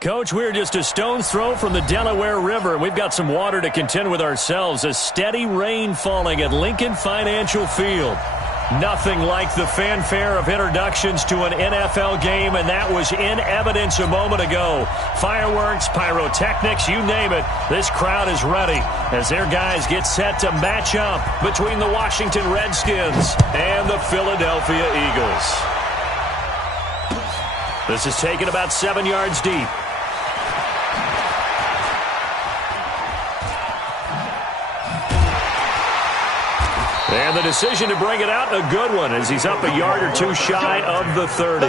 Coach, we're just a stone's throw from the Delaware River. We've got some water to contend with ourselves. A steady rain falling at Lincoln Financial Field. Nothing like the fanfare of introductions to an NFL game, and that was in evidence a moment ago. Fireworks, pyrotechnics, you name it. This crowd is ready as their guys get set to match up between the Washington Redskins and the Philadelphia Eagles. This is taken about 7 yards deep. And the decision to bring it out, a good one, as he's up a yard or two shy of the 30.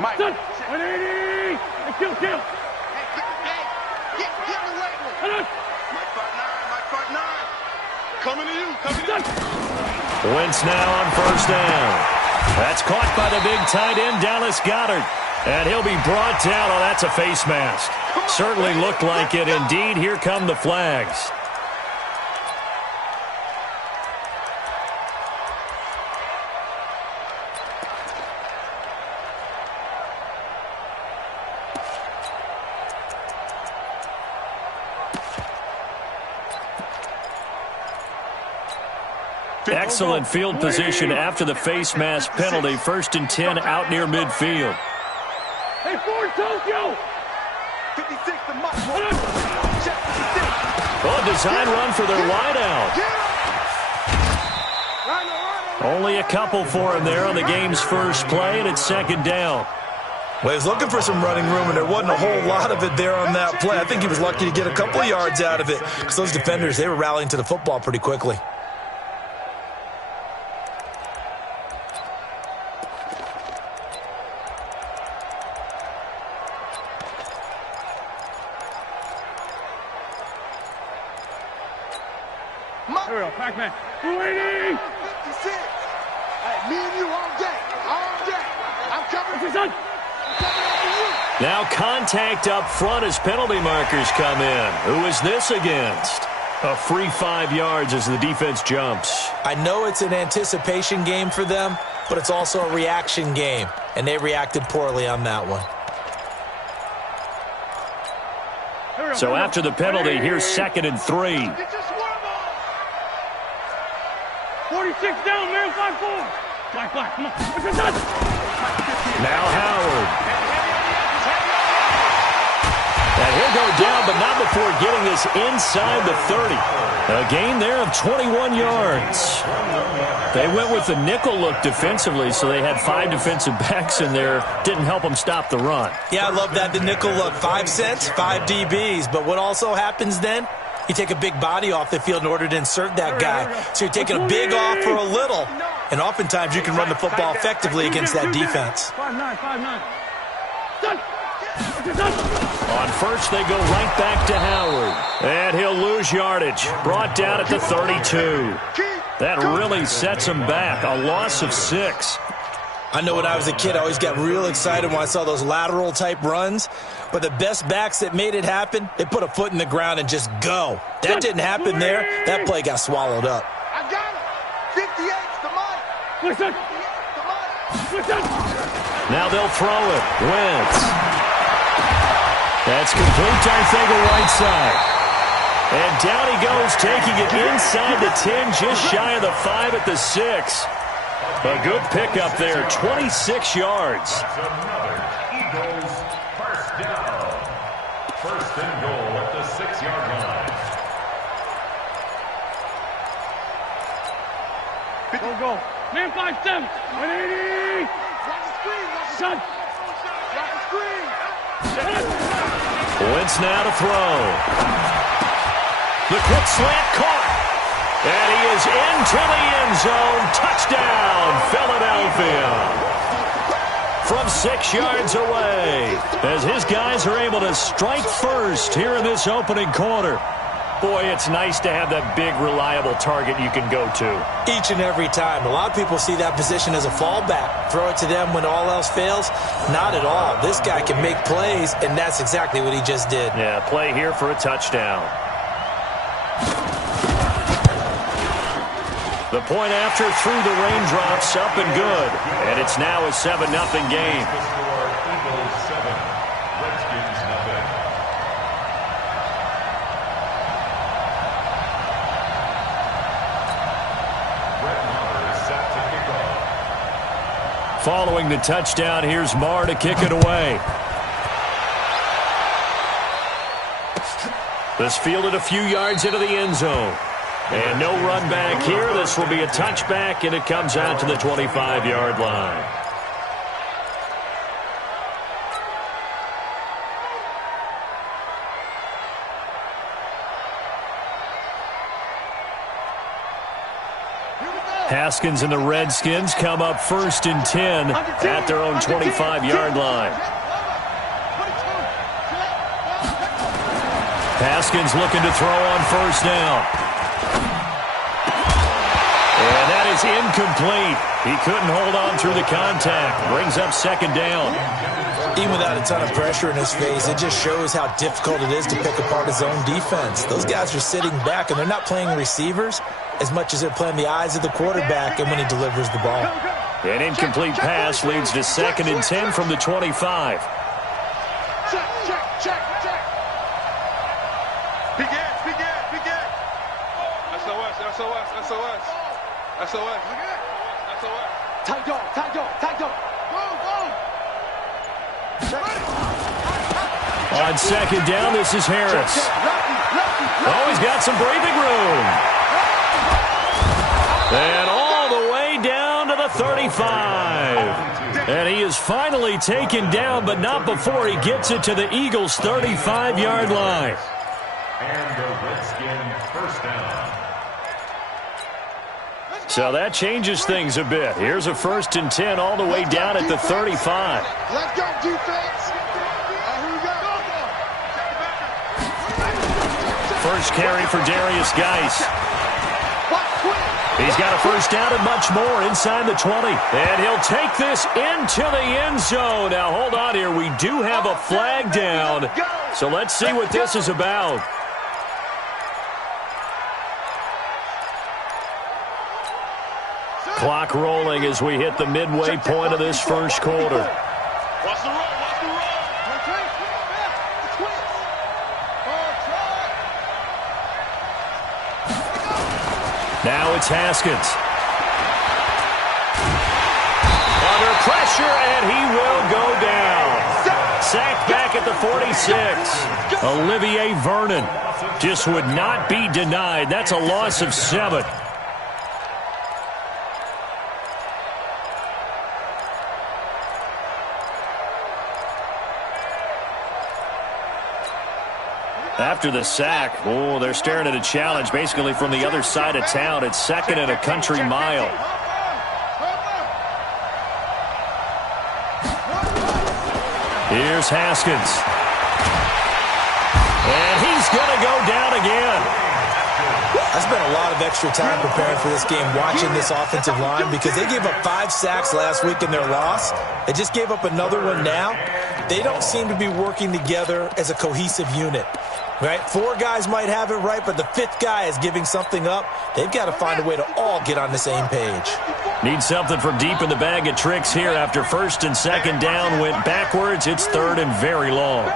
Mike, 180! Kill! Hey, get away with it. Mike 5'9", coming to you, Wentz now on first down. That's caught by the big tight end, Dallas Goedert. And he'll be brought down. Oh, that's a face mask. Certainly looked like it. Indeed, here come the flags. Excellent field position after the face mask penalty. 1st and 10 out near midfield. Hey, Ford, Tokyo! 56 to Mike. Oh, design run for their wideout. Only a couple for him there on the game's first play, and it's 2nd down. Well, he was looking for some running room, and there wasn't a whole lot of it there on that play. I think he was lucky to get a couple of yards out of it because those defenders, they were rallying to the football pretty quickly. Here we go, Pac-Man. 280! 56! Hey, me and you all day. I'm coming. Now contact up front as penalty markers come in. Who is this against? A free 5 yards as the defense jumps. I know it's an anticipation game for them, but it's also a reaction game, and they reacted poorly on that one. So after the penalty, here's 2nd and 3. 46 down, man, 5-4. Black, come on. Now Howard. And he'll go down, but not before getting this inside the 30. A gain there of 21 yards. They went with the nickel look defensively, so they had 5 defensive backs in there. Didn't help them stop the run. Yeah, I love that, the nickel look. 5 cents, 5 DBs. But what also happens then? You take a big body off the field in order to insert that guy. So you're taking a big off for a little. And oftentimes you can run the football effectively against that defense. 5-9. On first, they go right back to Howard. And he'll lose yardage. Brought down at the 32. That really sets him back. A loss of 6. I know when I was a kid, I always got real excited when I saw those lateral-type runs. But the best backs that made it happen, they put a foot in the ground and just go. That didn't happen there. That play got swallowed up. I got it. 58's the Mike. Listen. Now they'll throw it. Wentz. That's complete to the right side. And down he goes, taking it inside the 10, just shy of the 5 at the 6. A good pickup there, 26 yards. That's another Eagles first down. 1st and goal at the 6-yard line. Go. Man 5-7. 180. Watch the screen. Watch the screen. Wentz now to throw. The quick slant caught. And he is into the end zone. Touchdown, Philadelphia. From 6 yards away, as his guys are able to strike first here in this opening quarter. Boy, it's nice to have that big, reliable target you can go to. Each and every time. A lot of people see that position as a fallback. Throw it to them when all else fails? Not at all. This guy can make plays, and that's exactly what he just did. Yeah, play here for a touchdown. The point after through the raindrops, up and good. And it's now a 7-0 game. Eagles 7, Redskins nothing. Brett Maher is set to kick off. Following the touchdown, here's Maher to kick it away. This fielded a few yards into the end zone. And no run back here. This will be a touchback, and it comes out to the 25-yard line. Haskins and the Redskins come up 1st and 10 at their own 25-yard line. Haskins looking to throw on 1st down. And that is incomplete. He couldn't hold on through the contact. Brings up 2nd down. Even without a ton of pressure in his face, it just shows how difficult it is to pick apart his own defense. Those guys are sitting back, and they're not playing receivers as much as they're playing the eyes of the quarterback and when he delivers the ball. An incomplete pass leads to 2nd and 10 from the 25. Check. Begin. SOS. Tight dog. Go. On 2nd down, this is Harris. Oh, he's got some breathing room. And all the way down to the 35. And he is finally taken down, but not before he gets it to the Eagles' 35-yard line. And the Redskin 1st down. So that changes things a bit. Here's a 1st and 10 all the way down at the 35. Let's go, defense. Here we go. First carry for Darius Geis. He's got a 1st down and much more inside the 20. And he'll take this into the end zone. Now, hold on here. We do have a flag down. So let's see what this is about. Clock rolling as we hit the midway point of this 1st quarter. Watch the run. Now it's Haskins. Under pressure, and he will go down. Sacked back at the 46. Olivier Vernon just would not be denied. That's a loss of 7. After the sack, they're staring at a challenge basically from the other side of town. It's 2nd and a country mile. Here's Haskins. And he's going to go down again. I spent a lot of extra time preparing for this game, watching this offensive line, because they gave up 5 sacks last week in their loss. They just gave up another one now. They don't seem to be working together as a cohesive unit. Right? 4 guys might have it right, but the 5th guy is giving something up. They've got to find a way to all get on the same page. Need something from deep in the bag of tricks here. After 1st and 2nd down went backwards, it's 3rd and very long.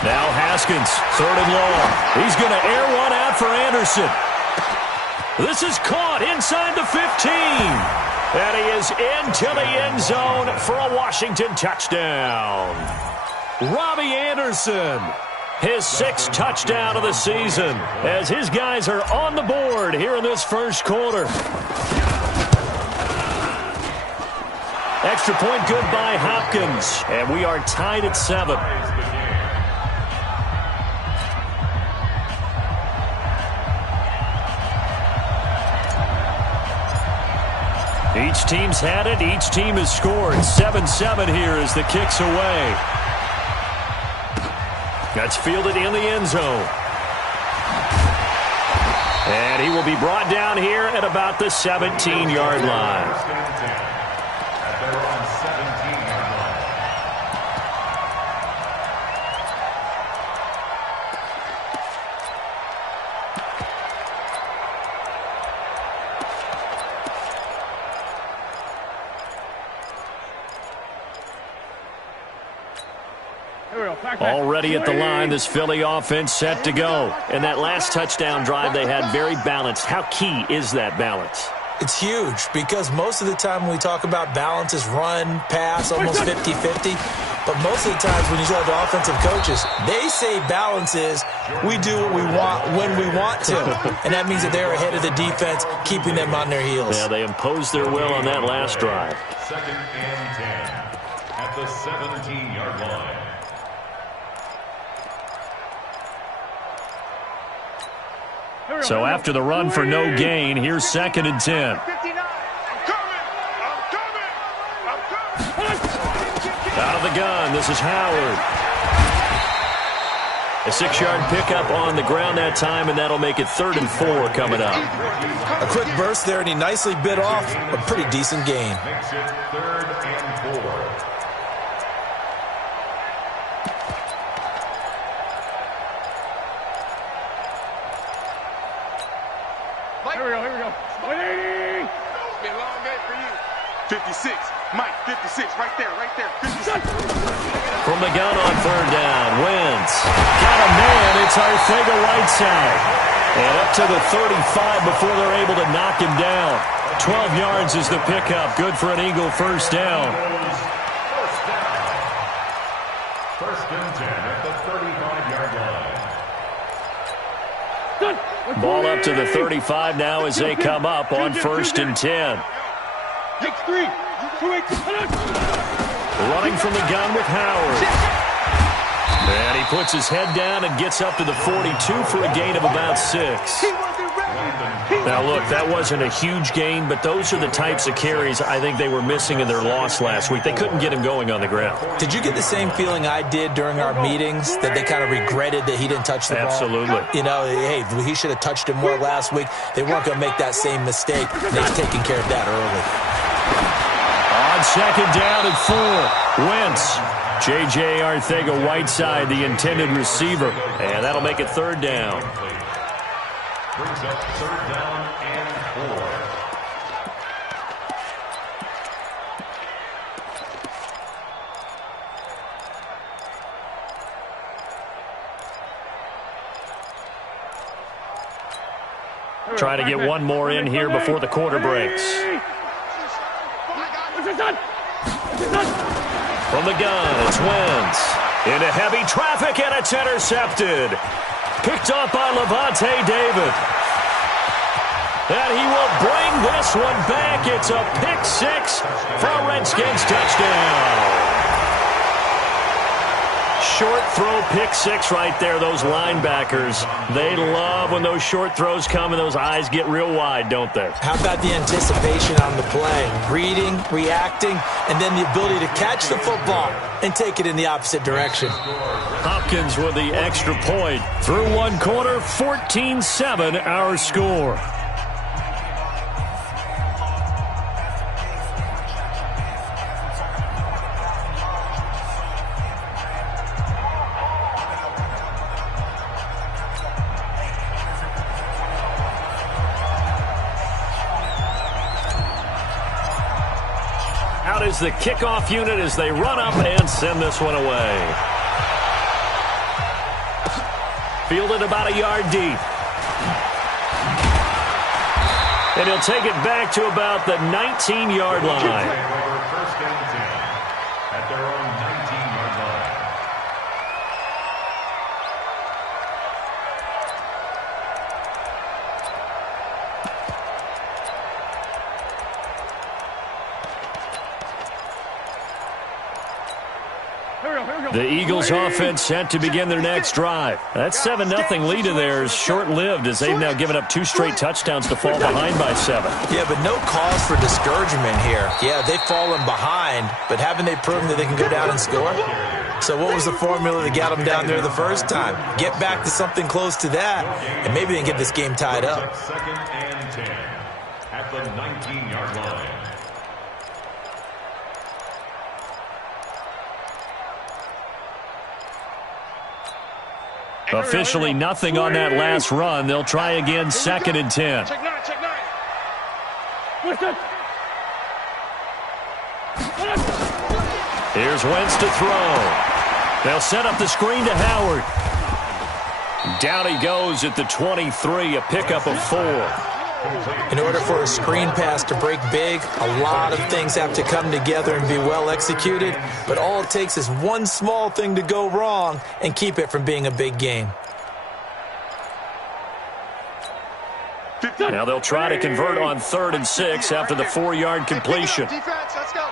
Now Haskins, 3rd and long. He's going to air one out for Anderson. This is caught inside the 15. And he is into the end zone for a Washington touchdown. Robbie Anderson, his 6th touchdown of the season, as his guys are on the board here in this 1st quarter. Extra point good by Hopkins, and we are tied at 7. Each team's had it. Each team has scored. 7-7 here as the kick's away. That's fielded in the end zone. And he will be brought down here at about the 17-yard line. At their own 17-yard line. Already at the line, this Philly offense set to go. And that last touchdown drive they had very balanced. How key is that balance? It's huge because most of the time when we talk about balance is run, pass, almost 50-50. But most of the times when you talk to offensive coaches, they say balance is we do what we want when we want to. And that means that they're ahead of the defense, keeping them on their heels. Yeah, they imposed their will on that last drive. 2nd and 10 at the 17-yard line. So after the run for no gain, here's 2nd and 10. Out of the gun, this is Howard. A 6-yard pickup on the ground that time, and that'll make it 3rd and 4 coming up. A quick burst there, and he nicely bit off a pretty decent gain. Makes it 3rd and 4. Here we go. 180. It's been a long day for you. 56. Mike, 56. Right there. 56. From the gun on 3rd down. Wentz. Got a man. It's Arcega-Whiteside. And up to the 35 before they're able to knock him down. 12 yards is the pickup. Good for an Eagle first down. First and 10 at the 35-yard line. Ball up to the 35 now as they come up on 1st and 10. Running from the gun with Howard. And he puts his head down and gets up to the 42 for a gain of about 6. Now, look, that wasn't a huge gain, but those are the types of carries I think they were missing in their loss last week. They couldn't get him going on the ground. Did you get the same feeling I did during our meetings, that they kind of regretted that he didn't touch the ball? Absolutely. You know, hey, he should have touched him more last week. They weren't going to make that same mistake. They've taken care of that early. On 2nd down and 4, Wentz. J.J. Arcega-Whiteside, the intended receiver. And that'll make it 3rd down. Brings up 3rd down and 4. Trying to get one more in here before the quarter breaks. From the gun, it's Wentz. Into heavy traffic, and it's intercepted. Picked off by Levante David. And he will bring this one back. It's a pick 6 for a Redskins touchdown. Short throw pick 6 right there. Those linebackers, they love when those short throws come and those eyes get real wide, don't they? How about the anticipation on the play? Reading, reacting, and then the ability to catch the football and take it in the opposite direction. Hopkins with the extra point. Through one quarter, 14-7 our score. Out is the kickoff unit as they run up and send this one away. Fielded about a yard deep. And he'll take it back to about the 19-yard line. First and 10 at their own 19-yard line. The Eagles offense set to begin their next drive. That 7-0 lead of theirs short-lived as they've now given up 2 straight touchdowns to fall behind by 7. Yeah, but no cause for discouragement here. Yeah, they've fallen behind, but haven't they proven that they can go down and score? So what was the formula that got them down there the first time? Get back to something close to that, and maybe they can get this game tied up. Second and 10 at the 19-yard line. Officially nothing on that last run. They'll try again, second and 10. Check nine, check nine. Here's Wentz to throw. They'll set up the screen to Howard. Down he goes at the 23, a pickup of 4. In order for a screen pass to break big, a lot of things have to come together and be well executed, but all it takes is one small thing to go wrong and keep it from being a big game. Now they'll try to convert on 3rd and 6 after the 4-yard completion. Defense, let's go.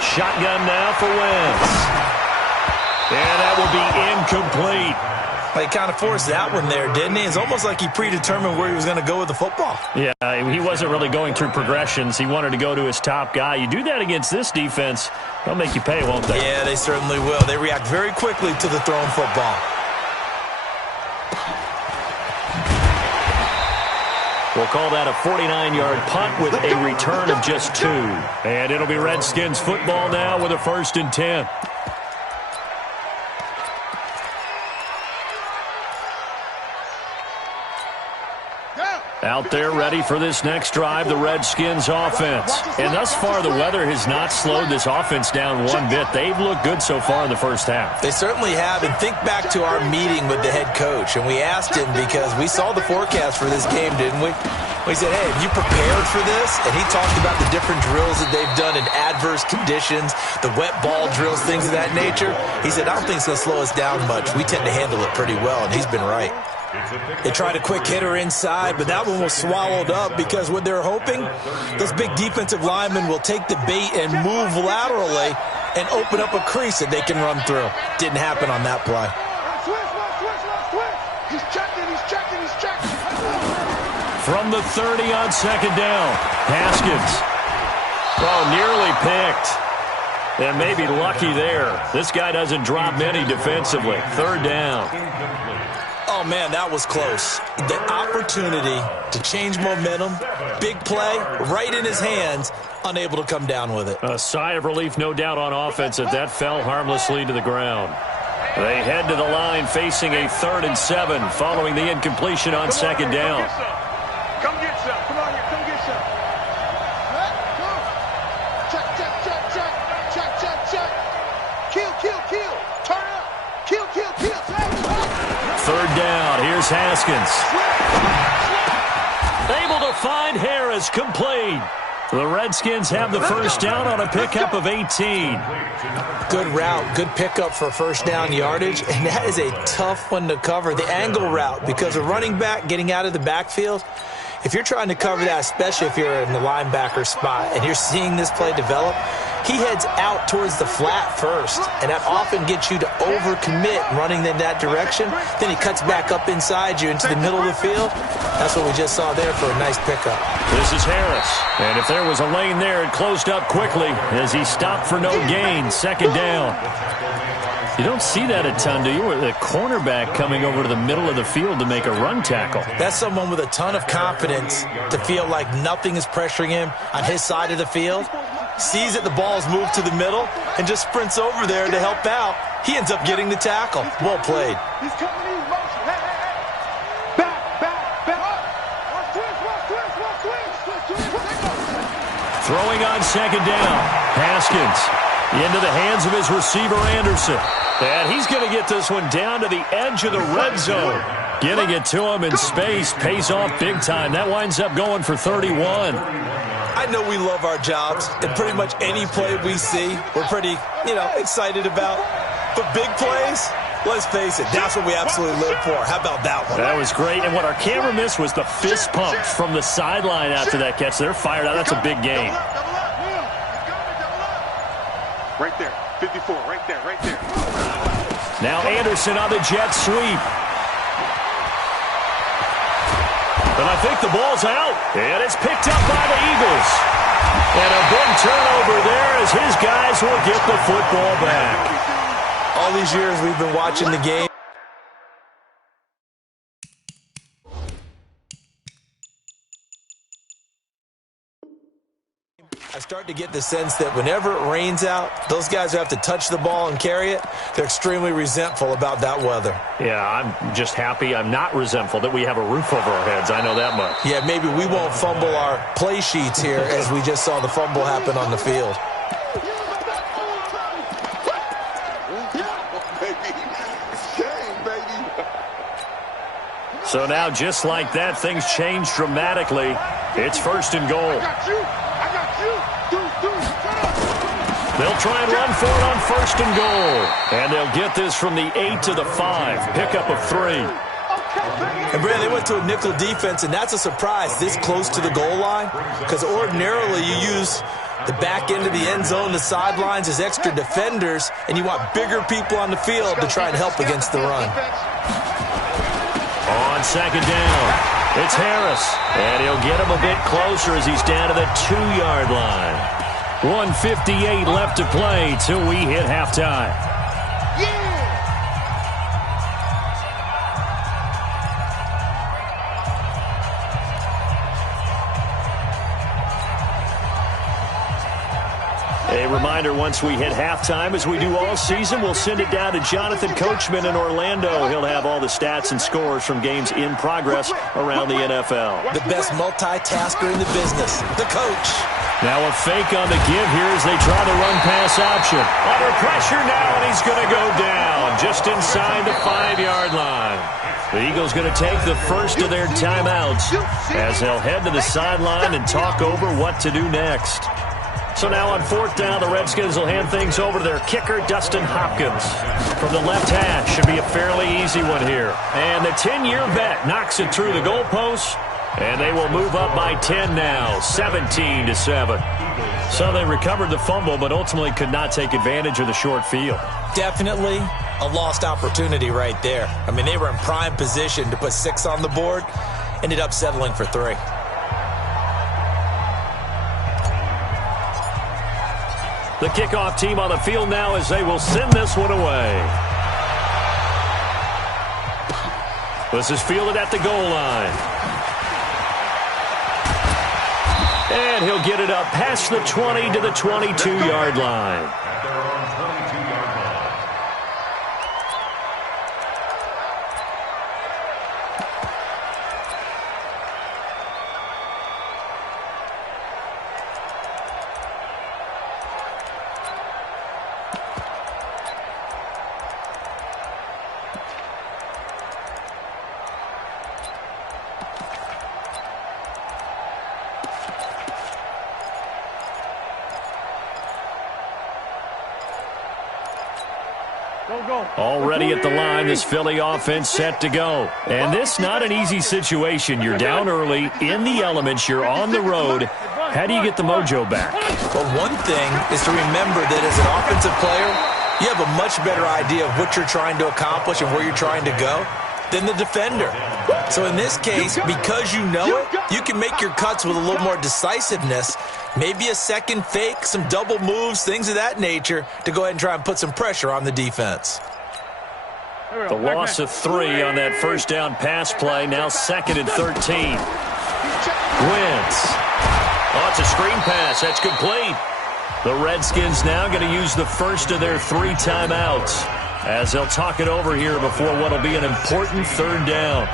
Shotgun now for Wentz. And that will be incomplete. He kind of forced that one there, didn't he? It's almost like he predetermined where he was going to go with the football. Yeah, he wasn't really going through progressions. He wanted to go to his top guy. You do that against this defense, they'll make you pay, won't they? Yeah, they certainly will. They react very quickly to the thrown football. We'll call that a 49-yard punt with a return of just 2. And it'll be Redskins football now with a 1st and 10. Out there ready for this next drive, the Redskins offense. And thus far, the weather has not slowed this offense down one bit. They've looked good so far in the first half. They certainly have. And think back to our meeting with the head coach. And we asked him because we saw the forecast for this game, didn't we? We said, hey, have you prepared for this? And he talked about the different drills that they've done in adverse conditions, the wet ball drills, things of that nature. He said, I don't think it's going to slow us down much. We tend to handle it pretty well, and he's been right. They tried a quick hitter inside, but that one was swallowed up because what they're hoping, those big defensive linemen will take the bait and move laterally and open up a crease that they can run through. Didn't happen on that play. He's checking. From the 30 on 2nd down, Haskins. Oh, nearly picked. And maybe lucky there. This guy doesn't drop many defensively. 3rd down. Oh, man, that was close. The opportunity to change momentum, big play, right in his hands, unable to come down with it. A sigh of relief, no doubt, on offense as that fell harmlessly to the ground. They head to the line facing a 3rd and 7 following the incompletion on 2nd down. Come get some. Come on here. Come get some. Check. Kill. Turn up. Kill. 3rd down. Here's Haskins. Able to find Harris, complete. The Redskins have the 1st down on a pickup of 18. Good route, good pickup for 1st down yardage, and that is a tough one to cover, the angle route, because a running back getting out of the backfield, if you're trying to cover that, especially if you're in the linebacker spot and you're seeing this play develop, he heads out towards the flat first, and that often gets you to overcommit running in that direction. Then he cuts back up inside you into the middle of the field. That's what we just saw there for a nice pickup. This is Harris, and if there was a lane there, it closed up quickly as he stopped for no gain. 2nd down. You don't see that a ton, do you? With a cornerback coming over to the middle of the field to make a run tackle. That's someone with a ton of confidence to feel like nothing is pressuring him on his side of the field. Sees that the ball's moved to the middle and just sprints over there to help out. He ends up getting the tackle. Well played. He's coming in motion. Back. Throwing on 2nd down. Haskins into the hands of his receiver, Anderson. And he's going to get this one down to the edge of the red zone. Getting it to him in space pays off big time. That winds up going for 31. I know we love our jobs, and pretty much any play we see, we're pretty, excited about. But big plays, let's face it, that's what we absolutely live for. How about that one? That was great, and what our camera missed was the fist pump from the sideline after that catch. They're fired out. That's a big gain. Right there, 54, right there. Now Anderson on the jet sweep. And I think the ball's out. And it's picked up by the Eagles. And a big turnover there as his guys will get the football back. All these years we've been watching the game. I start to get the sense that whenever it rains out, those guys who have to touch the ball and carry it, they're extremely resentful about that weather. Yeah, I'm just happy I'm not resentful that we have a roof over our heads. I know that much. Yeah, maybe we won't fumble our play sheets here as we just saw the fumble happen on the field. So now, just like that, things change dramatically. It's 1st and goal. They'll try and run for it on 1st and goal. And they'll get this from the 8 to the 5. Pickup of 3. And, Brad, they went to a nickel defense, and that's a surprise this close to the goal line, because ordinarily you use the back end of the end zone, the sidelines as extra defenders, and you want bigger people on the field to try and help against the run. On 2nd down, it's Harris. And he'll get him a bit closer as he's down to the 2-yard line. 1:58 left to play till we hit halftime. A reminder, once we hit halftime, as we do all season, we'll send it down to Jonathan Coachman in Orlando. He'll have all the stats and scores from games in progress around the NFL. The best multitasker in the business, the coach. Now a fake on the give here as they try the run-pass option. Under pressure now, and he's going to go down just inside the 5-yard line. The Eagles going to take the first of their timeouts as they'll head to the sideline and talk over what to do next. So now on 4th down, the Redskins will hand things over to their kicker, Dustin Hopkins. From the left hash, should be a fairly easy one here. And the 10-year vet knocks it through the goalpost, and they will move up by 10 now, 17-7. So they recovered the fumble, but ultimately could not take advantage of the short field. Definitely a lost opportunity right there. I mean, they were in prime position to put 6 on the board, ended up settling for 3. The kickoff team on the field now as they will send this one away. This is fielded at the goal line. And he'll get it up past the 20 to the 22-yard line. Already at the line, this Philly offense set to go. And this not an easy situation. You're down early, in the elements, you're on the road. How do you get the mojo back? Well, one thing is to remember that as an offensive player, you have a much better idea of what you're trying to accomplish and where you're trying to go than the defender. So in this case, because you know it, you can make your cuts with a little more decisiveness, maybe a second fake, some double moves, things of that nature, to go ahead and try and put some pressure on the defense. The loss of 3 on that first down pass play, now 2nd and 13. Wentz. Oh, it's a screen pass. That's complete. The Redskins now going to use the first of their 3 timeouts as they'll talk it over here before what will be an important 3rd down.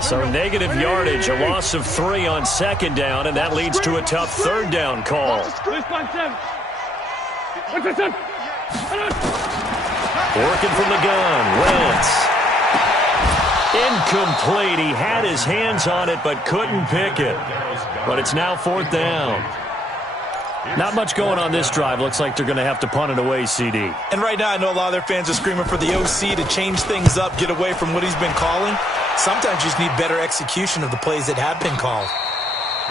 So negative yardage, a loss of 3 on 2nd down, and that leads to a tough 3rd down call. Working from the gun, Wentz. Incomplete. He had his hands on it but couldn't pick it. But it's now 4th down. Not much going on this drive. Looks like they're going to have to punt it away, CD. And right now I know a lot of their fans are screaming for the OC to change things up, get away from what he's been calling. Sometimes you just need better execution of the plays that have been called.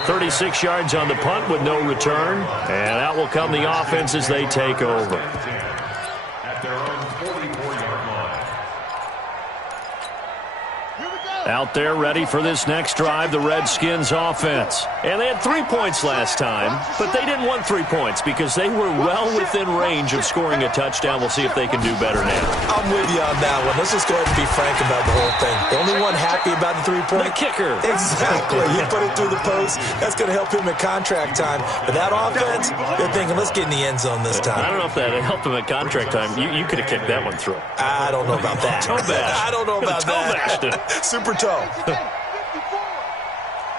36 yards on the punt with no return. And out will come the offense as they take over. At their own 44-yard line. Out there ready for this next drive, the Redskins offense. And they had 3 points last time, but they didn't want 3 points because they were well within range of scoring a touchdown. We'll see if they can do better now. I'm with you on that one. Let's just go ahead and be frank about the whole thing. The only one happy about the 3-point? The kicker. Exactly. He put it through the post. That's going to help him at contract time. But that offense, they're thinking, let's get in the end zone this time. I don't know if that helped him at contract time. You could have kicked that one through. I don't know about that. Toe bash. I don't know about that. Super toe.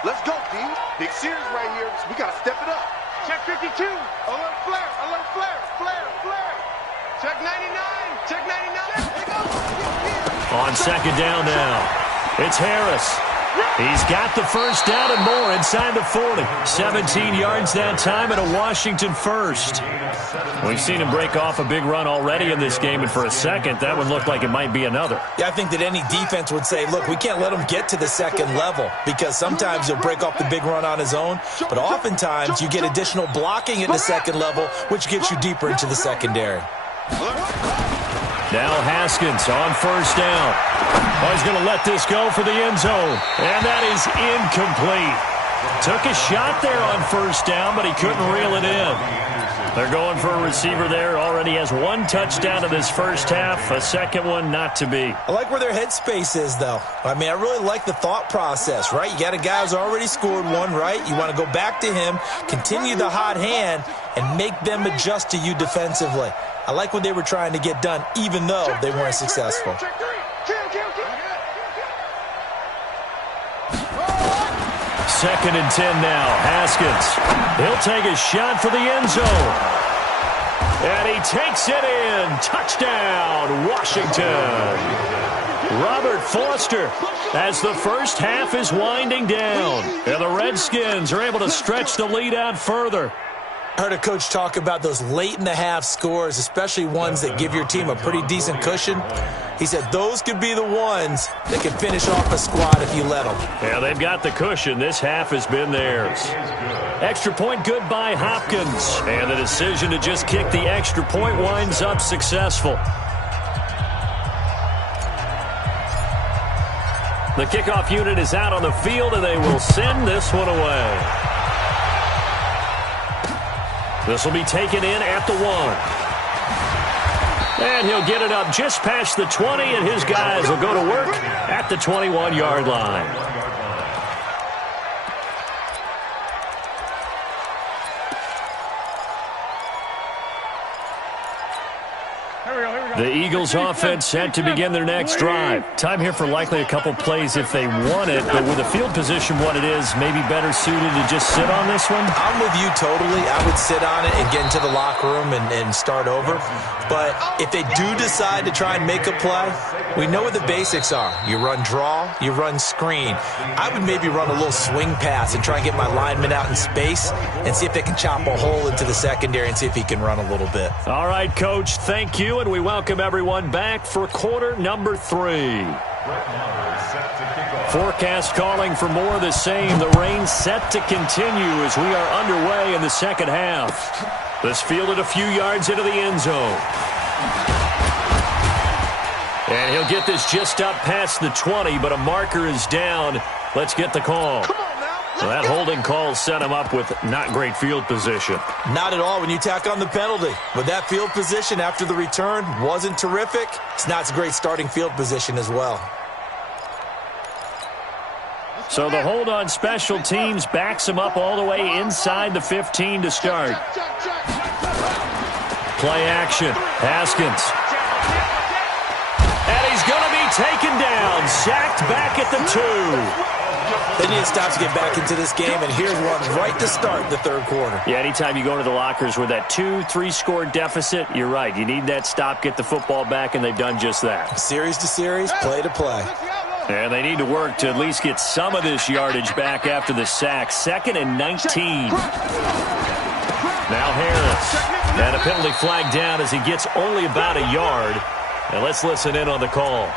Let's go, D. Big series right here. We got to step it up. Check 52. Alert flare. Alert flare. Flare. Flare. Check 99. Check 99. Here go. On second down now, it's Harris. He's got the first down and more inside the 40. 17 yards that time and a Washington first. We've seen him break off a big run already in this game, and for a second, that one looked like it might be another. Yeah, I think that any defense would say, look, we can't let him get to the second level because sometimes he'll break off the big run on his own, but oftentimes you get additional blocking at the second level, which gets you deeper into the secondary. Now Haskins on first down. Oh, he's going to let this go for the end zone. And that is incomplete. Took a shot there on first down, but he couldn't reel it in. They're going for a receiver there. Already has 1 touchdown in this first half. A second one not to be. I like where their headspace is, though. I mean, I really like the thought process, right? You got a guy who's already scored one, right? You want to go back to him, continue the hot hand, and make them adjust to you defensively. I like what they were trying to get done, even though they weren't successful. Second and 10 now. Haskins. He'll take a shot for the end zone. And he takes it in. Touchdown, Washington. Robert Foster as the first half is winding down. And the Redskins are able to stretch the lead out further. I heard a coach talk about those late-in-the-half scores, especially ones that give your team a pretty decent cushion. He said those could be the ones that can finish off a squad if you let them. Yeah, they've got the cushion. This half has been theirs. Extra point good by Hopkins. And the decision to just kick the extra point winds up successful. The kickoff unit is out on the field, and they will send this one away. This will be taken in at the 1. And he'll get it up just past the 20, and his guys will go to work at the 21-yard line. The Eagles offense set to begin their next drive. Time here for likely a couple plays if they want it, but with the field position what it is, maybe better suited to just sit on this one? I'm with you totally. I would sit on it and get into the locker room and start over. But if they do decide to try and make a play, we know what the basics are. You run draw, you run screen. I would maybe run a little swing pass and try and get my lineman out in space and see if they can chop a hole into the secondary and see if he can run a little bit. All right, Coach, thank you, and we welcome everyone back for quarter number 3. Forecast calling for more of the same. The rain set to continue as we are underway in the second half. This fielded a few yards into the end zone. And he'll get this just up past the 20, but a marker is down. Let's get the call. So that holding call set him up with not great field position. Not at all when you tack on the penalty. With that field position after the return wasn't terrific. It's not a great starting field position as well. So the hold on special teams backs him up all the way inside the 15 to start. Play action. Haskins. And he's going to be taken down. Sacked back at the 2. They need to stop to get back into this game, and here's one right to start the third quarter. Yeah, anytime you go into the lockers with that 2-3 score deficit, you're right. You need that stop, get the football back, and they've done just that. Series to series, play to play. And they need to work to at least get some of this yardage back after the sack. 2nd and 19. Now Harris. And a penalty flag down as he gets only about a yard. And let's listen in on the call.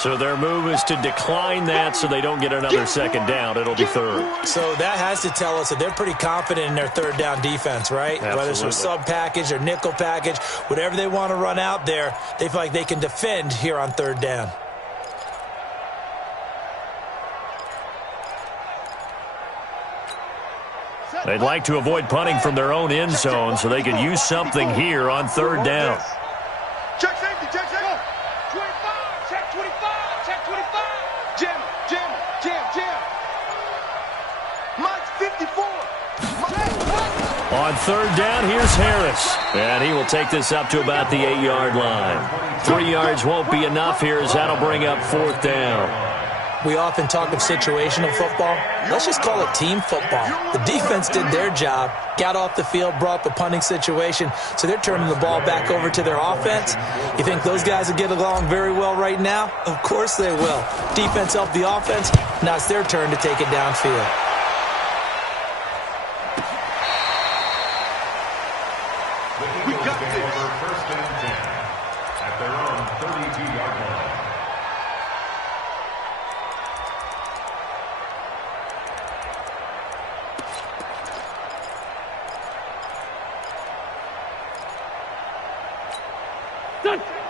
So their move is to decline that so they don't get another second down. It'll be third. So that has to tell us that they're pretty confident in their third down defense, right? Absolutely. Whether it's a sub package or nickel package, whatever they want to run out there, they feel like they can defend here on third down. They'd like to avoid punting from their own end zone so they could use something here on third down. Check safety, check safety. 25, check 25, check 25. Jam, jam, jam, jam. Mike's 54. On third down, here's Harris. And he will take this up to about the 8-yard line. 3 yards won't be enough here as that'll bring up fourth down. We often talk of situational football. Let's just call it team football. The defense did their job, got off the field, brought the punting situation, so they're turning the ball back over to their offense. You think those guys will get along very well right now? Of course they will. Defense helped the offense. Now it's their turn to take it downfield. We got this. First and 10 at their own 32-yard line.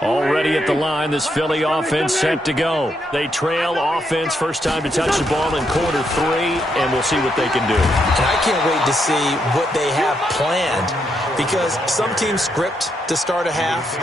Already at the line, this Philly offense set to go. They trail offense, first time to touch the ball in quarter 3, and we'll see what they can do. And I can't wait to see what they have planned, because some teams script to start a half.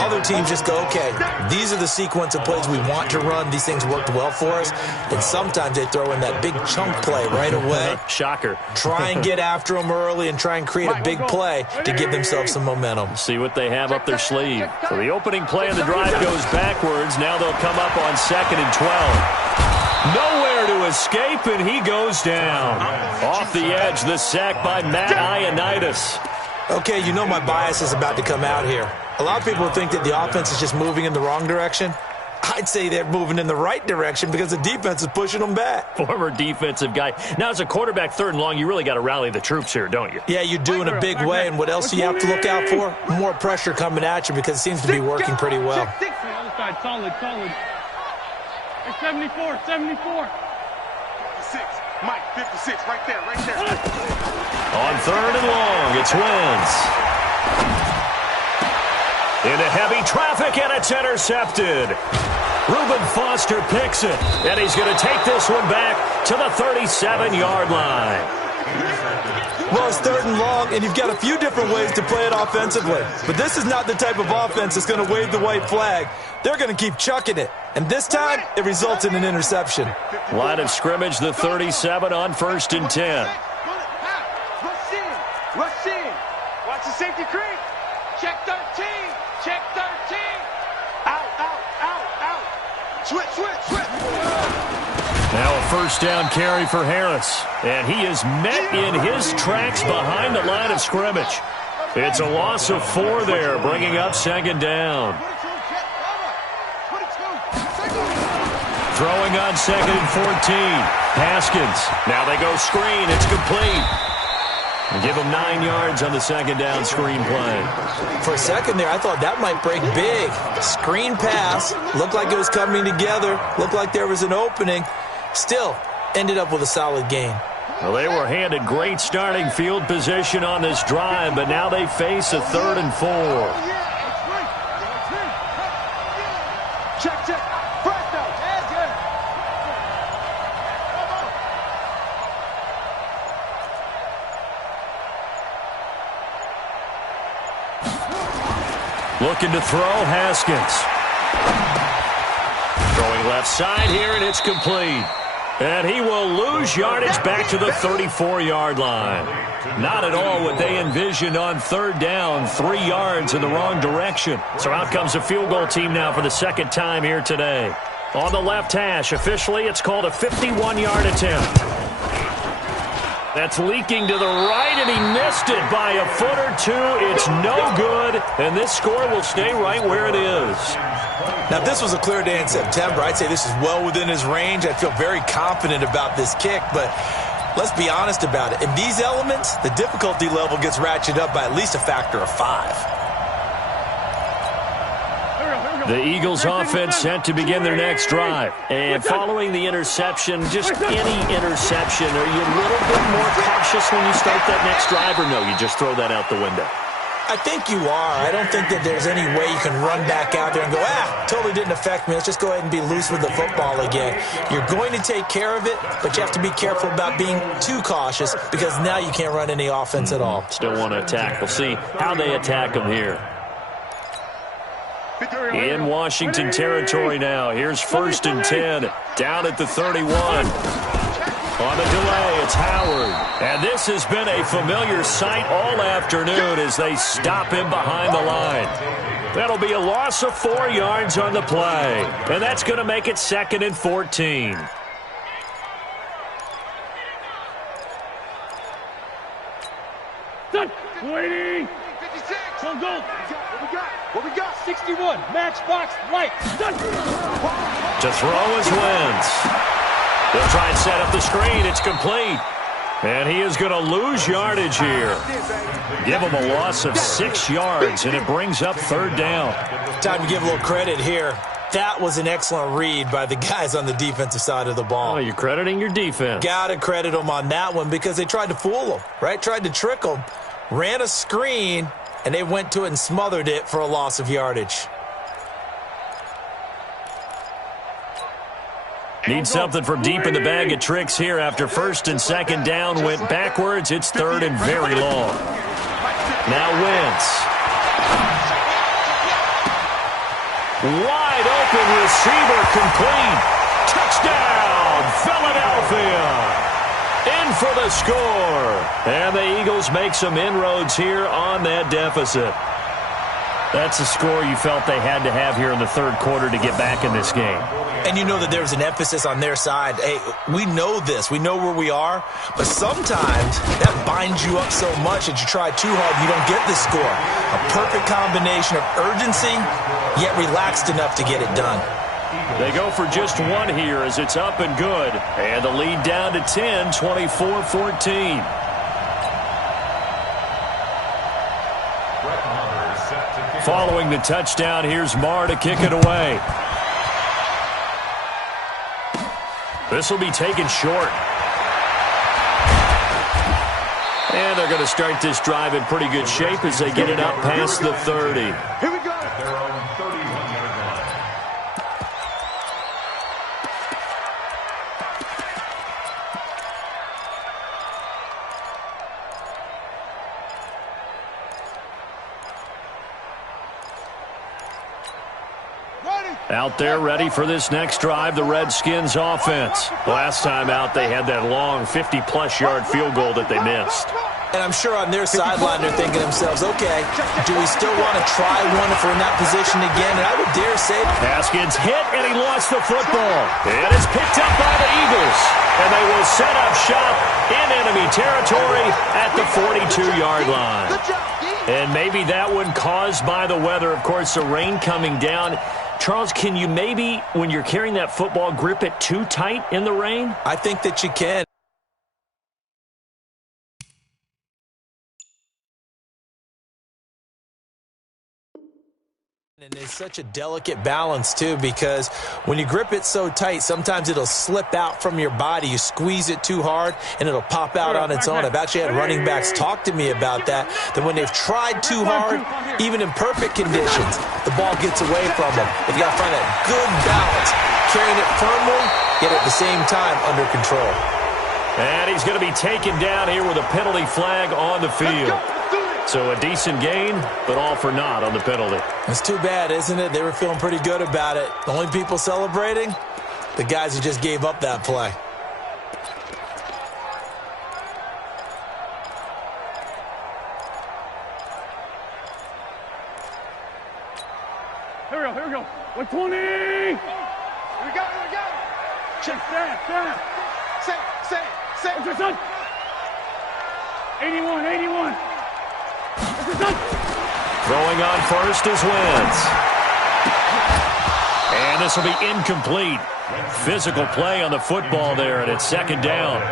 Other teams just go, okay, these are the sequence of plays we want to run. These things worked well for us. And sometimes they throw in that big chunk play right away. Shocker. Try and get after them early and try and create a big play to give themselves some momentum. See what they have up their sleeve. So the opening play of the drive goes backwards. Now they'll come up on 2nd and 12. Nowhere to escape, and he goes down. Off the edge, the sack by Matt Ioannidis. Okay, you know my bias is about to come out here. A lot of people think that the offense is just moving in the wrong direction. I'd say they're moving in the right direction because the defense is pushing them back. Former defensive guy. Now, as a quarterback, 3rd and long, you really got to rally the troops here, don't you? Yeah, you do in a big way. And what else do you have to look out for? More pressure coming at you because it seems to be working pretty well. Other side, solid. Hey, 74. 56. Mike, 56, right there, right there. On 3rd and long, it's Wentz. Into heavy traffic, and it's intercepted. Reuben Foster picks it, and he's going to take this one back to the 37-yard line. Well, it's 3rd and long, and you've got a few different ways to play it offensively. But this is not the type of offense that's going to wave the white flag. They're going to keep chucking it. And this time, it results in an interception. Line of scrimmage, the 37 on 1st and 10. Rush in. Watch the safety creep. Check 13. Check 13. Out. Switch. Now a first down carry for Harris. And he is met in his tracks behind the line of scrimmage. It's a loss of 4 there, bringing up 2nd down. Throwing on 2nd and 14. Haskins. Now they go screen. It's complete. And give him 9 yards on the 2nd down screen play. For a second there, I thought that might break big. Screen pass. Looked like it was coming together. Looked like there was an opening. Still, ended up with a solid gain. Well, they were handed great starting field position on this drive, but now they face a 3rd and 4. Check. Looking to throw, Haskins. Throwing left side here, and it's complete. And he will lose yardage back to the 34-yard line. Not at all what they envisioned on 3rd down, 3 yards in the wrong direction. So out comes a field goal team now for the 2nd time here today. On the left hash, officially it's called a 51-yard attempt. That's leaking to the right, and he missed it by a foot or 2. It's no good, and this score will stay right where it is. Now, if this was a clear day in September, I'd say this is well within his range. I'd feel very confident about this kick, but let's be honest about it. In these elements, the difficulty level gets ratcheted up by at least a factor of 5. The Eagles offense set to begin their next drive. And following the interception, just any interception, are you a little bit more cautious when you start that next drive, or no, you just throw that out the window? I think you are. I don't think that there's any way you can run back out there and go, totally didn't affect me. Let's just go ahead and be loose with the football again. You're going to take care of it, but you have to be careful about being too cautious because now you can't run any offense at all. Still want to attack. We'll see how they attack them here. In Washington territory now. Here's 1st and 10. Down at the 31. On the delay, it's Howard. And this has been a familiar sight all afternoon as they stop him behind the line. That'll be a loss of 4 yards on the play. And that's going to make it 2nd and 14. Waiting. 56. Don't go. What we got? 61. Matchbox light. To throw is Wentz. They'll try and set up the screen. It's complete. And he is going to lose yardage here. Give him a loss of 6 yards, and it brings up 3rd down. Time to give a little credit here. That was an excellent read by the guys on the defensive side of the ball. Oh, you're crediting your defense. Got to credit them on that one because they tried to fool them, right? Tried to trick them. Ran a screen, and they went to it and smothered it for a loss of yardage. Need something from deep in the bag of tricks here after 1st and 2nd down went backwards. It's 3rd and very long. Now Wentz. Wide open receiver complete. Touchdown, Philadelphia. In for the score. And the Eagles make some inroads here on that deficit. That's a score you felt they had to have here in the 3rd quarter to get back in this game. And you know that there's an emphasis on their side. Hey, we know this. We know where we are. But sometimes that binds you up so much that you try too hard and you don't get the score. A perfect combination of urgency, yet relaxed enough to get it done. They go for just one here as it's up and good. And the lead down to 10, 24-14. Following the touchdown, here's Marr to kick it away. This will be taken short. And they're going to start this drive in pretty good shape as they get it up past the 30. Here we go. Their own 31-yard line. Out there ready for this next drive, the Redskins offense. Last time out, they had that long 50-plus yard field goal that they missed. And I'm sure on their sideline they're thinking to themselves, okay, do we still want to try one if we're in that position again? And I would dare say Haskins hit, and he lost the football. And it's picked up by the Eagles. And they will set up shop in enemy territory at the 42-yard line. And maybe that one caused by the weather. Of course, the rain coming down. Charles, can you maybe, when you're carrying that football, grip it too tight in the rain? I think that you can. And it's such a delicate balance, too, because when you grip it so tight, sometimes it'll slip out from your body. You squeeze it too hard, and it'll pop out on its own. I've actually had running backs talk to me about that when they've tried too hard, even in perfect conditions, the ball gets away from them. But you got to find that good balance, carrying it firmly, yet at the same time under control. And he's going to be taken down here with a penalty flag on the field. So a decent gain, but all for naught on the penalty. It's too bad, isn't it? They were feeling pretty good about it. The only people celebrating, the guys who just gave up that play. Here we go. 120. Here we go. Check that. Say. What's your son? 81. Throwing on first is Wentz. And this will be incomplete. Physical play on the football there, and it's 2nd down.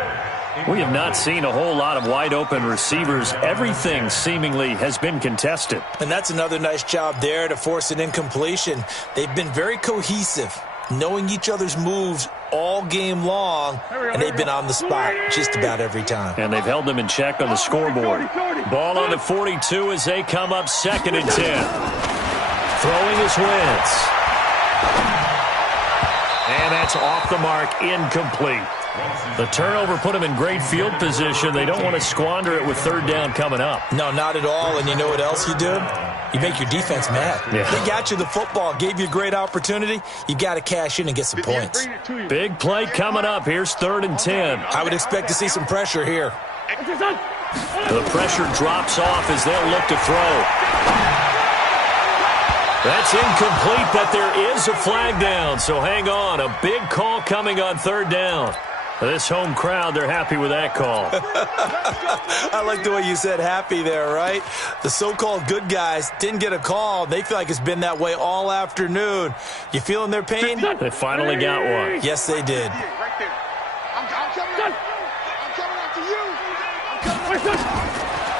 We have not seen a whole lot of wide-open receivers. Everything seemingly has been contested. And that's another nice job there to force an incompletion. They've been very cohesive, knowing each other's moves all game long, and they've been on the spot just about every time. And they've held them in check on the scoreboard. Ball on the 42 as they come up 2nd and 10. Throwing is Wentz. And that's off the mark, incomplete. The turnover put them in great field position. They don't want to squander it with 3rd down coming up. No, not at all. And you know what else you do? You make your defense mad. Yeah. They got you the football, gave you a great opportunity. You got to cash in and get some points. Big play coming up. Here's 3rd and 10. I would expect to see some pressure here. The pressure drops off as they'll look to throw. That's incomplete, but there is a flag down, so hang on. A big call coming on 3rd down. This home crowd, they're happy with that call. I like the way you said happy there, right? The so-called good guys didn't get a call. They feel like it's been that way all afternoon. You feeling their pain? They finally got one. Yes, they did. Right there. I'm coming after you.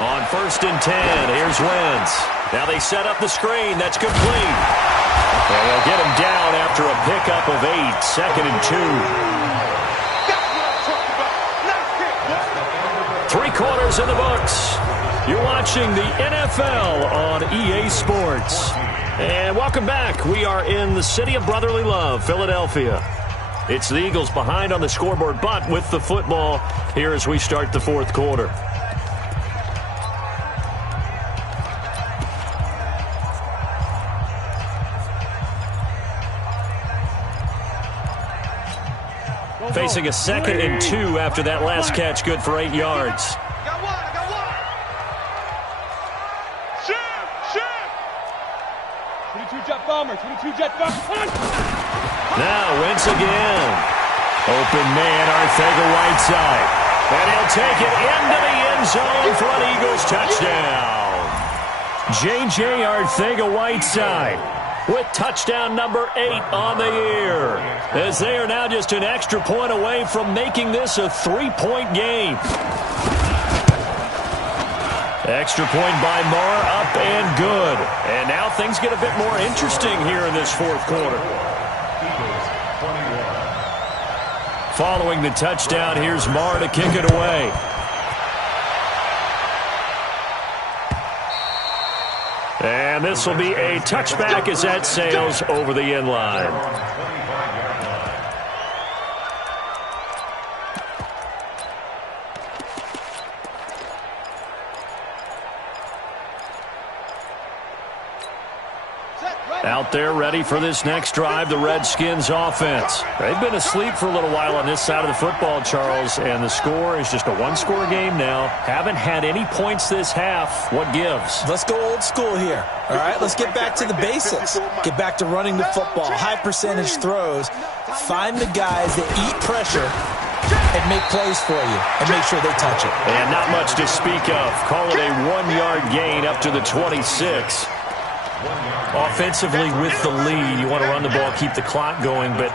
On 1st and 10, here's Wentz. Now they set up the screen. That's complete. And they'll get him down after a pickup of 8. 2nd and 2. Three quarters in the books. You're watching the NFL on EA Sports. And welcome back. We are in the city of brotherly love, Philadelphia. It's the Eagles behind on the scoreboard, but with the football here as we start the 4th quarter. Facing a 2nd and 2 after that last catch, good for 8 yards. I got one. Shift. 22 jet bomber, 22 jet bomber. Now Wentz again. Open man, Arcega-Whiteside. And he'll take it into the end zone for an Eagles touchdown. J.J. Arcega-Whiteside with touchdown number 8 on the year, as they are now just an extra point away from making this a 3-point game. Extra point by Marr, up and good. And now things get a bit more interesting here in this 4th quarter. Following the touchdown, here's Marr to kick it away. And this will be a touchback as that sails over the end line. Out there ready for this next drive, the Redskins offense. They've been asleep for a little while on this side of the football, Charles, and the score is just a 1-score game now. Haven't had any points this half. What gives? Let's go old school here. All right, let's get back to the basics. Get back to running the football, high percentage throws. Find the guys that eat pressure and make plays for you and make sure they touch it. And not much to speak of. Call it a 1-yard gain up to the 26. Offensively with the lead, you want to run the ball, keep the clock going, but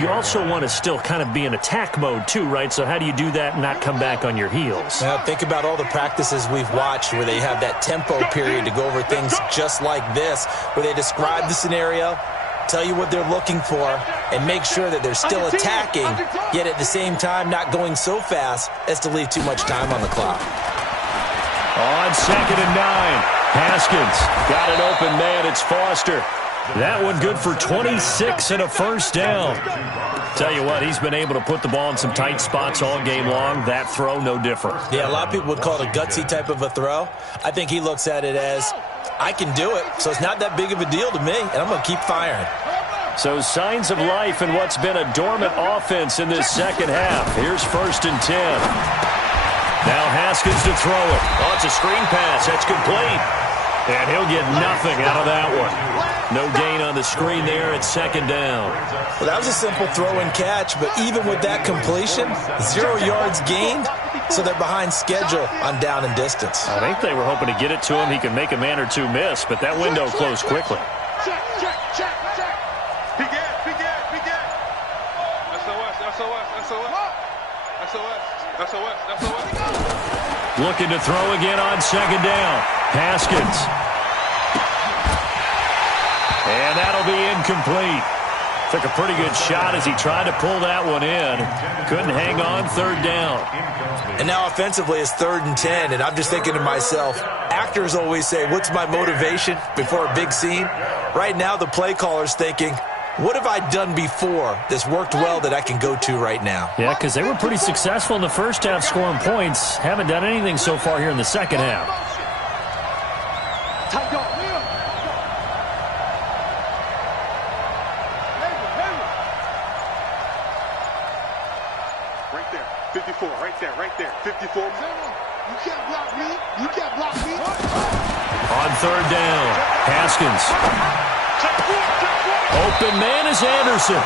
you also want to still kind of be in attack mode too, right? So how do you do that and not come back on your heels? Now, think about all the practices we've watched where they have that tempo period to go over things just like this, where they describe the scenario, tell you what they're looking for, and make sure that they're still attacking, yet at the same time not going so fast as to leave too much time on the clock. On 2nd and 9. Haskins got an open man. It's Foster. That one good for 26 and a 1st down. Tell you what, he's been able to put the ball in some tight spots all game long. That throw, no different. Yeah, a lot of people would call it a gutsy type of a throw. I think he looks at it as, I can do it, so it's not that big of a deal to me, and I'm going to keep firing. So signs of life in what's been a dormant offense in this second half. Here's 1st and 10. Now Haskins to throw it. Oh, it's a screen pass. That's complete. And he'll get nothing out of that one. No gain on the screen there at 2nd down. Well, that was a simple throw and catch, but even with that completion, 0 yards gained, so they're behind schedule on down and distance. I think they were hoping to get it to him. He could make a man or two miss, but that window closed quickly. Check. Begin. SOS. SOS. That's SOS. Looking to throw again on second down. Haskins. And that'll be incomplete. Took a pretty good shot as he tried to pull that one in. Couldn't hang on third down. And now offensively it's 3rd and 10, and I'm just thinking to myself, actors always say, what's my motivation before a big scene? Right now the play caller's thinking, what have I done before that's worked well that I can go to right now? Yeah, because they were pretty successful in the first half scoring points. Haven't done anything so far here in the second half. Right there. 54. Right there. Right there. 54. You can't block me. You can't block me. On third down, Haskins. Open man is Anderson.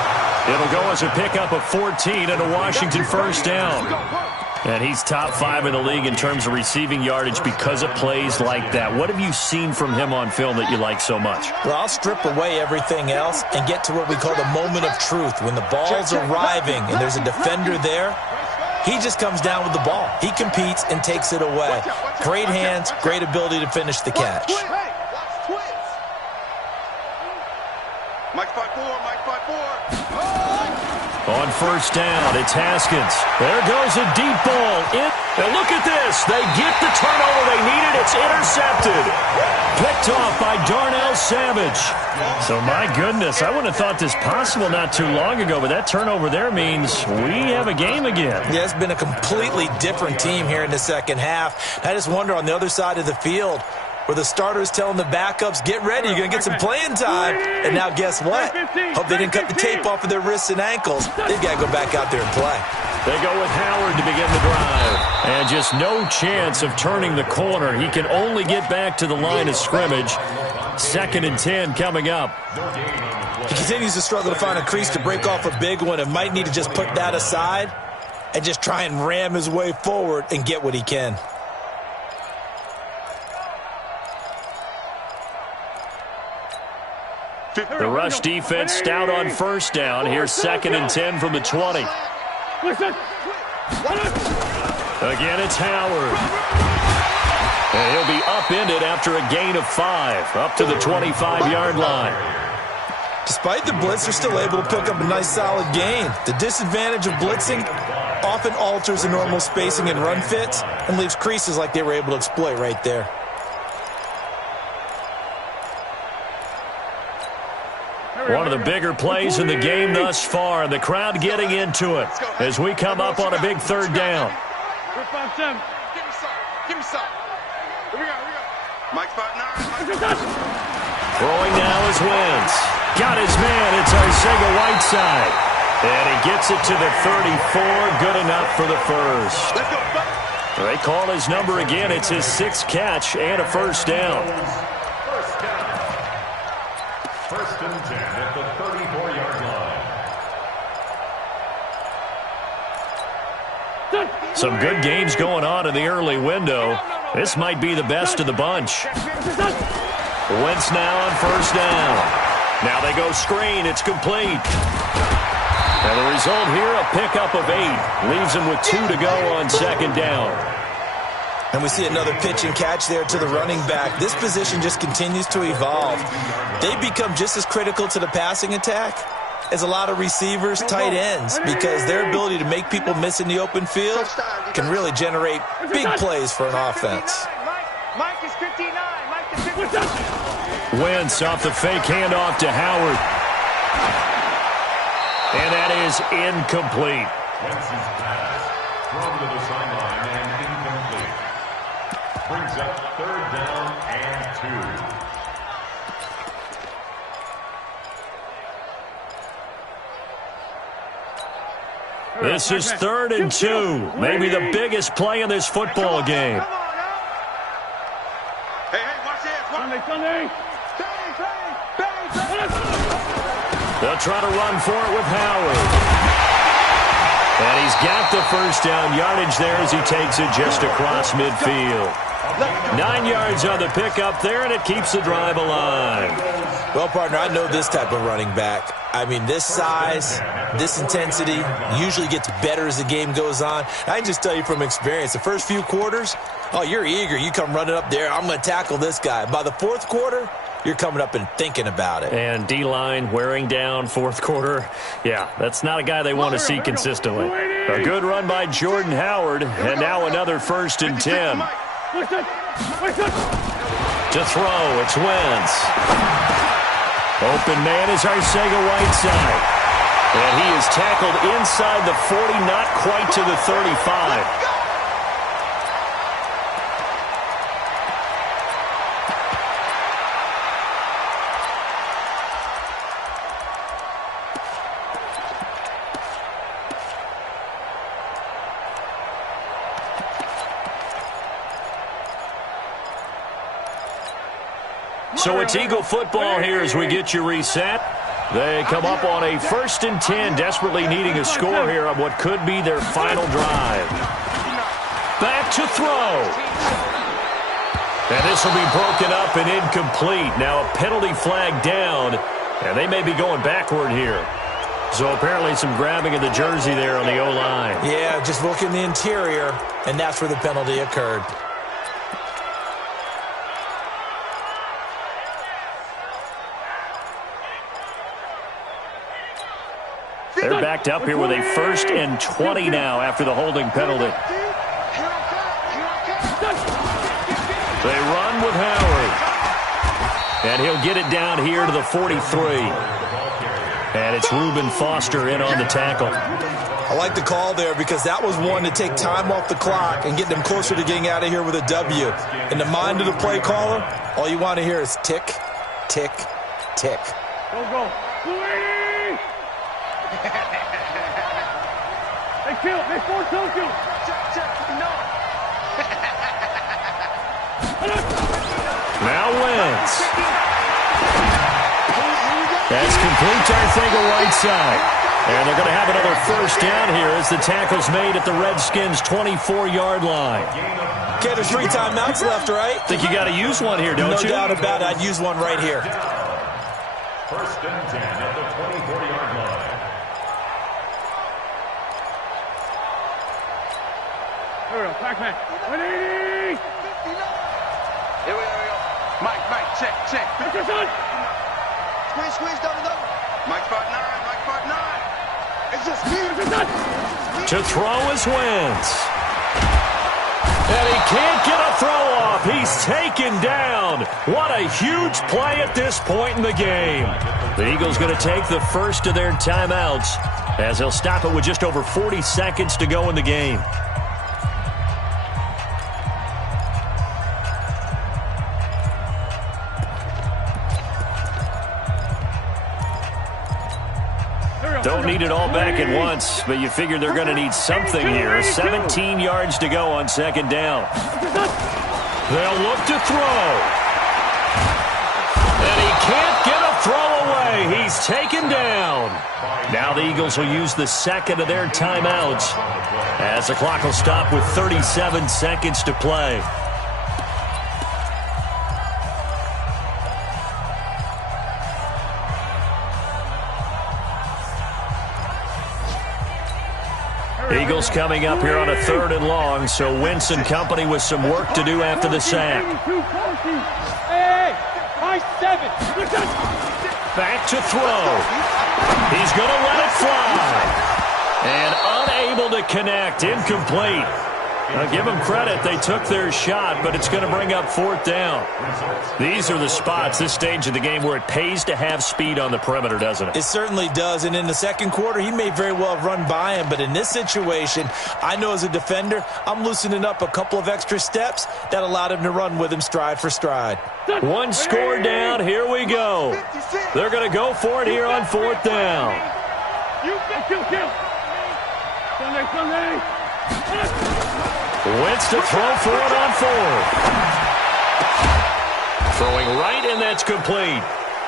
It'll go as a pickup of 14 and a Washington first down. And he's top 5 in the league in terms of receiving yardage because of plays like that. What have you seen from him on film that you like so much? Well, I'll strip away everything else and get to what we call the moment of truth. When the ball's arriving and there's a defender there, he just comes down with the ball. He competes and takes it away. Great hands, great ability to finish the catch. Mike 5-4, Mike 5-4. On first down, it's Haskins. There goes a deep ball. And look at this. They get the turnover they needed. It's intercepted. Picked off by Darnell Savage. So, my goodness, I wouldn't have thought this possible not too long ago, but that turnover there means we have a game again. Yeah, it's been a completely different team here in the second half. I just wonder on the other side of the field, where the starters telling the backups, get ready, you're going to get some playing time. And now guess what? Hope they didn't cut the tape off of their wrists and ankles. They've got to go back out there and play. They go with Howard to begin the drive. And just no chance of turning the corner. He can only get back to the line of scrimmage. 2nd and 10 coming up. He continues to struggle to find a crease to break off a big one and might need to just put that aside and just try and ram his way forward and get what he can. The rush defense stout on first down. Here's 2nd and 10 from the 20. Again, it's Howard. And he'll be upended after a gain of 5, up to the 25-yard line. Despite the blitz, they're still able to pick up a nice solid gain. The disadvantage of blitzing often alters the normal spacing and run fits and leaves creases like they were able to exploit right there. One of the bigger plays in the game thus far, and the crowd getting into it as we come up on a big third down. Give me some. Give me some. Here we go. Mike 5-9. Throwing now is Wentz. Got his man. It's Arcega-Whiteside. And he gets it to the 34. Good enough for the first. Let's go, buddy. They call his number again. It's his 6th catch and a first down. First and 10 at the 34-yard line. Some good games going on in the early window. This might be the best of the bunch. Wentz now on first down. Now they go screen. It's complete. And the result here, a pickup of 8. Leaves him with 2 to go on second down. And we see another pitch and catch there to the running back. This position just continues to evolve. They become just as critical to the passing attack as a lot of receivers, tight ends, because their ability to make people miss in the open field can really generate big plays for an offense. Mike is 59. Mike is 59. Wentz off the fake handoff to Howard. And that is incomplete. Wentz's pass thrown to the sideline and incomplete. Brings up 3rd down and 2. This is 3rd and 2. Maybe the biggest play in this football game. Hey, watch this. Sunday. They'll try to run for it with Howard. And he's got the first down yardage there as he takes it just across midfield. 9 yards on the pickup there, and it keeps the drive alive. Well, partner, I know this type of running back. I mean, this size, this intensity usually gets better as the game goes on. I can just tell you from experience, the first few quarters, oh, you're eager. You come running up there, I'm going to tackle this guy. By the fourth quarter, you're coming up and thinking about it. And D-line wearing down fourth quarter. Yeah, that's not a guy they want to see consistently. A good run by Jordan Howard, and now another 1st and 10. To throw, it's Wentz. Open man is Arcega-Whiteside. And he is tackled inside the 40, not quite to the 35. So it's Eagle football here as we get you reset. They come up on a 1st and 10, desperately needing a score here on what could be their final drive. Back to throw. And this will be broken up and incomplete. Now a penalty flag down, and they may be going backward here. So apparently some grabbing of the jersey there on the O-line. Yeah, just look in the interior, and that's where the penalty occurred. They're backed up here with a 1st and 20 now after the holding penalty. They run with Howard. And he'll get it down here to the 43. And it's Reuben Foster in on the tackle. I like the call there because that was one to take time off the clock and get them closer to getting out of here with a W. In the mind of the play caller, all you want to hear is tick, tick, tick. Go. They kill. They force no kill. Now Wentz. That's complete to Arcega-Whiteside. And they're going to have another 1st down here as the tackle's made at the Redskins' 24-yard line. Okay, there's 3 timeouts left, right? Think you got to use one here, don't you? No doubt about it. I'd use one right here. 1st and 10 at the 24-yard line. Here we go. Back. 180. Here we go. Mike, check. Squeeze, double. Mike part 9. It's just me. To throw is Wentz. And he can't get a throw off. He's taken down. What a huge play at this point in the game. The Eagles going to take the first of their timeouts as they'll stop it with just over 40 seconds to go in the game. Don't need it all back at once, but you figure they're going to need something here. 17 yards to go on 2nd down. They'll look to throw. And he can't get a throw away. He's taken down. Now the Eagles will use the 2nd of their timeouts as the clock will stop with 37 seconds to play. Eagles coming up here on a 3rd and long, so Wentz and company with some work to do after the sack. Hey, high 7. Back to throw. He's going to let it fly. And unable to connect. Incomplete. Now, give them credit. They took their shot, but it's going to bring up 4th down. These are the spots, this stage of the game, where it pays to have speed on the perimeter, doesn't it? It certainly does. And in the 2nd quarter, he may very well have run by him. But in this situation, I know as a defender, I'm loosening up a couple of extra steps that allowed him to run with him stride for stride. 1 score down. Here we go. They're going to go for it here on 4th down. Kill. Sunday. Wentz to throw for it on 4th. Throwing right, and that's complete.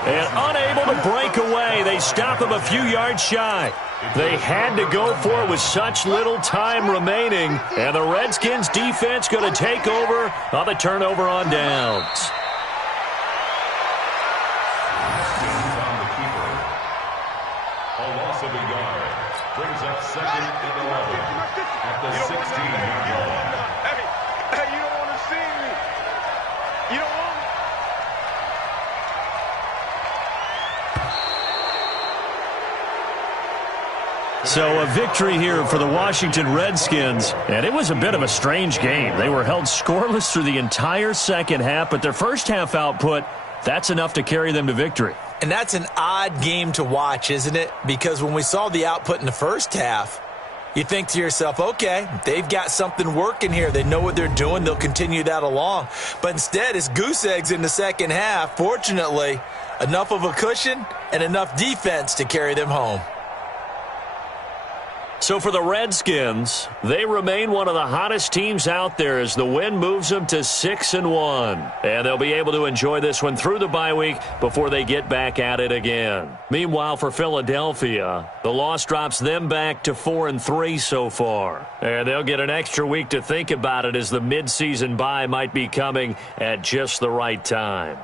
And unable to break away. They stop him a few yards shy. They had to go for it with such little time remaining. And the Redskins defense going to take over on the turnover on downs. second and 11 at the 16-yard line. Hey, you don't want to see me. You don't want me. So a victory here for the Washington Redskins, and it was a bit of a strange game. They were held scoreless through the entire second half, but their first half output, that's enough to carry them to victory. And that's an odd game to watch, isn't it? Because when we saw the output in the first half, you think to yourself, okay, they've got something working here. They know what they're doing. They'll continue that along. But instead, it's goose eggs in the second half. Fortunately, enough of a cushion and enough defense to carry them home. So for the Redskins, they remain one of the hottest teams out there as the win moves them to 6-1. And they'll be able to enjoy this one through the bye week before they get back at it again. Meanwhile, for Philadelphia, the loss drops them back to 4-3 so far. And they'll get an extra week to think about it as the midseason bye might be coming at just the right time.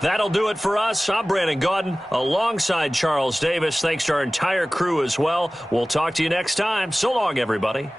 That'll do it for us. I'm Brandon Gaudin alongside Charles Davis. Thanks to our entire crew as well. We'll talk to you next time. So long, everybody.